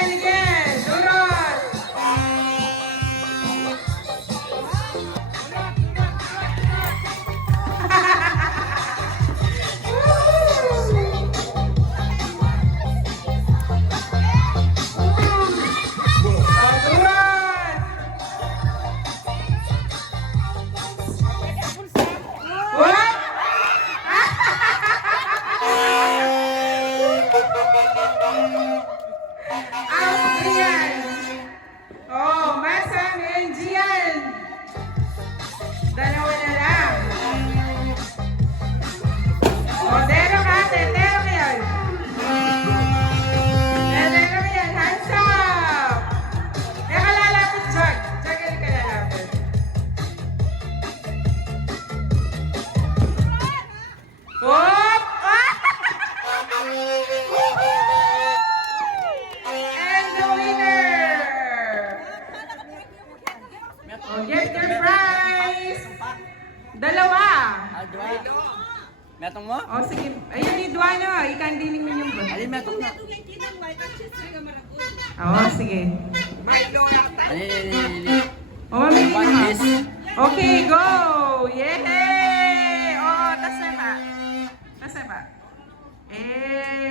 again. Durot. Oh, Masang and Gian. Dalawa na lang. O, dero ka, tetero ka yan. Tetero ka yan, hands up. Kaya ka lalapit, Jag. Jag, ka lalapit. Hop! And the winner! Oh, get your prize! Dalawa! Metong mo? O, sige. Ayun, Idwano. Ikandiling mo yung ba? Alin metong na? Oo, sige. Alin. O, mamili One na. is. Okay, go! Yay! Oo, tas na ba? Tas na ba? Eh,